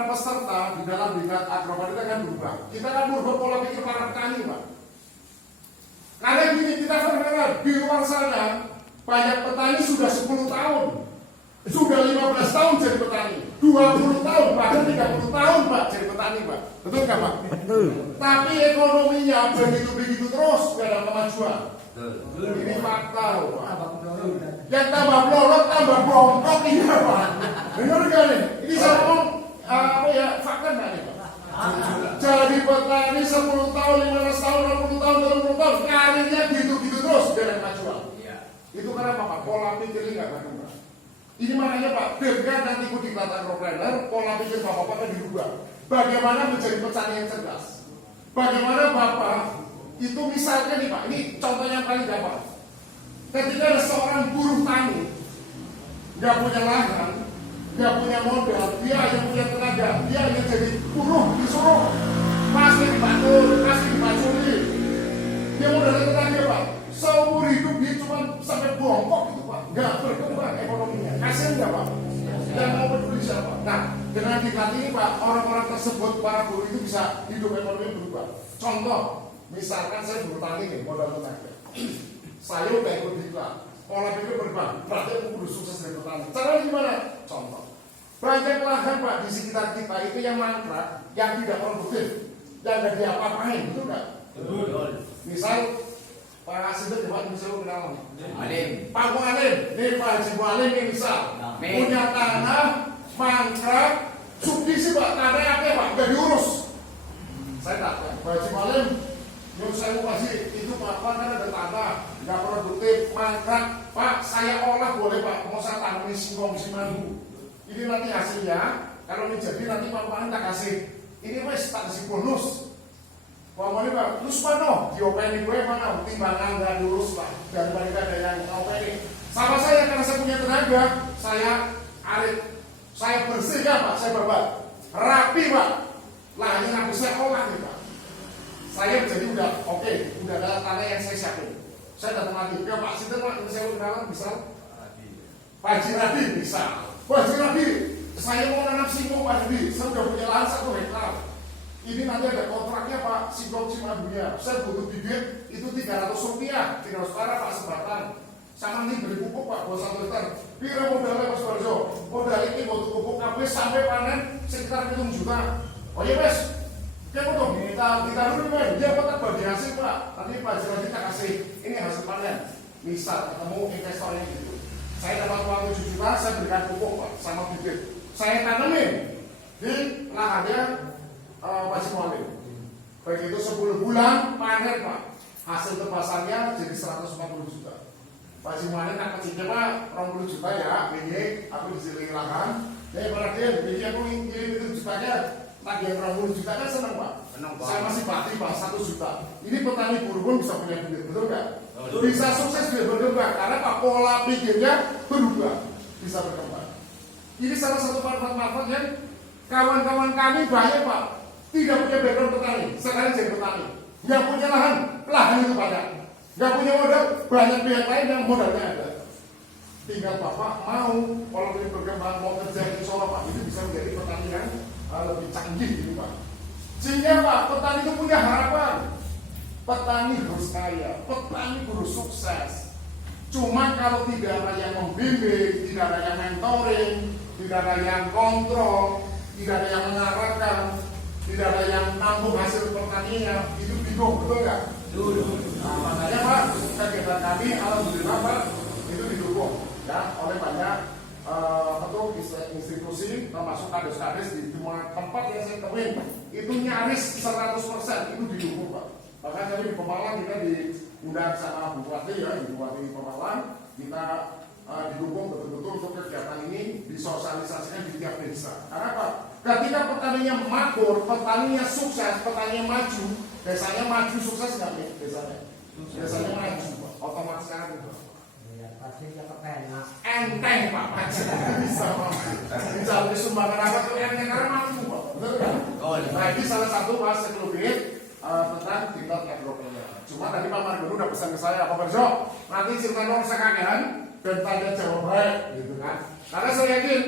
para peserta di dalam Diklat Agropad itu akan berubah. Kita akan merubah pola pikir para petani, Pak. Karena gini, kita mendengar di luar sana banyak petani sudah 10 tahun, sudah 15 tahun jadi petani, 20 tahun, bahkan 30 tahun, Pak, jadi petani, Pak. Betul nggak, Pak? Betul. Tapi ekonominya begitu-begitu terus, nggak ada kemajuan. Ini fakta, Pak. Yang tambah pelorot, tambah bongkok, iya, Pak. Benar nggak nih? Ini saya ngomong fakta nggak nih, Pak? Jadi petani 10 tahun, 15 tahun, 20 tahun, 30 tahun, karirnya gitu-gitu terus, nggak ada kemajuan. Itu karena apa, Pak? Pola pikirnya nggak berubah. Ini makanya, Pak, dengan nanti ikut Diklat Agropreneur, pola pikir Bapak akan dirubah. Bagaimana menjadi petani yang cerdas? Bagaimana Bapak itu misalnya nih, Pak, ini contoh yang paling gampang. Ketika ada seorang buruh tani, nggak punya lahan, nggak punya modal, dia yang punya tenaga, dia yang jadi buruh disuruh, pasti dibantu, pasti dipaculi. Dia modalnya tenaga, Pak. Seumur hidup dia cuma sampai bongkok gitu, Pak. Nggak berkembang ekonominya. Kasian nggak, Pak? Dan mau peduli siapa? Nah, dengan Diklat ini, Pak, orang-orang tersebut, para buruh itu bisa hidup ekonomi berubah. Contoh, misalkan saya buruh tani nih, modal tenaga. Saya udah ikut Diklat, pola pikir berubah. Berarti aku kudu sukses dari petani. Caranya gimana? Contoh, banyak lahan, Pak, di sekitar kita itu yang mangkrak, yang tidak produktif, yang nggak diapa-apain, betul nggak? Betul. Misal Pak Sidek, Pak, bisa lu kenal Alim. Pak Mualim, nih Pak Haji Mualim ini misal punya tanah mangkrak, subsidi, Pak, tanahnya apa, Pak, nggak diurus. Saya tak, Pak Haji Mualim, yang saya mau kasih itu Pak kan ada tanah nggak produktif, mangkrak, Pak, saya olah boleh, Pak, mau saya tanami singkong simangu. Ini nanti hasilnya, kalau ini jadi nanti Pak tak kasih. Ini wes tak kasih bonus. Pak Mali, Pak, terus mana? Diopeni gue mana? Timbangan nggak lurus, Pak. Daripada ada yang ngopeni. Sama saya, karena saya punya tenaga, saya arit, saya bersihkan, Pak, saya berbuat rapi, Pak. Lahannya nggak bisa olah nih, Pak. Saya jadi udah oke, udah ada tanah yang saya siapin. Saya datang lagi ke Pak Sinten, Pak, ini saya mau kenalan, misal Pak Haji Radi, misal Pak Haji Radi, saya mau nanam singkong, Pak Haji, saya udah punya lahan 1 hektar. Ini nanti ada kontraknya, Pak, singkong Cimabunya. Saya butuh bibit itu 300 rupiah, 300 perak, Pak, sebatang. Sama nih beli pupuk, Pak, buat 1 hektar. Pira modalnya, Mas Barjo? Modal ini buat pupuk kabeh sampai panen sekitar 7 juta. Oh iya, Mas. Dia potong kita dulu, Mas. Dia kotak bagi hasil, Pak. Nanti Pak Haji kita kasih ini hasil panen. Misal ketemu investornya gitu. Saya dapat uang 7 juta, saya berikan pupuk, Pak, sama bibit. Saya tanemin di lahannya Pak Mualim. Begitu 10 bulan panen, Pak. Hasil tebasannya jadi 140 juta. Pak Mualim nak kecilnya, Pak, 20 juta ya. Ini aku disiling lahan. Jadi pada dia, jadi aku ngirim itu jutanya. Tadi yang 20 juta kan senang, Pak. Senang, Pak. Saya masih pati, Pak, 1 juta. Ini petani buruh pun bisa punya duit, betul nggak? Bisa sukses dia berkembang karena Pak pola pikirnya berubah, bisa berkembang. Ini salah satu manfaat yang kawan-kawan kami banyak, Pak, tidak punya background petani, sekarang jadi petani. Nggak punya lahan itu banyak. Nggak punya modal, banyak pihak lain yang modalnya ada. Tinggal Bapak mau, kalau ini berkembang, mau kerja di Solo, Pak, itu bisa menjadi petani yang lebih canggih, gitu, Pak. Sehingga, Pak, petani itu punya harapan. Petani harus kaya, petani harus sukses. Cuma kalau tidak ada yang membimbing, tidak ada yang mentoring, tidak ada yang kontrol, tidak ada yang mengarahkan, tidak ada yang nampung hasil pertaniannya, itu bingung, betul nggak? Nah, makanya, Pak, kegiatan kami, alhamdulillah, Pak, itu didukung ya oleh banyak institusi, termasuk kades-kades di semua tempat yang saya temuin, itu nyaris 100% itu didukung, Pak. Bahkan kami di Pemalang kita diundang sama Bupati ya, Bupati Pemalang, kita didukung betul-betul untuk kegiatan ini disosialisasikan di tiap desa. Karena apa? Ketika petaninya makmur, petaninya sukses, petaninya maju, desanya maju, sukses nggak nih desanya? Desanya maju, Pak. Otomatis kan itu. Iya, pasti dapat enak. Enteng, Pak, maju. Bisa, Pak. Bisa beli sumbangan apa tuh enteng karena maju, Pak. Betul kan? Nah, ini salah satu Pak sekelumit tentang Diklat Agropreneur. Cuma tadi Pak Margono udah pesan ke saya, Pak Berjo, nanti cerita dong sekagehan dan tanya jawab baik, gitu kan? Karena saya yakin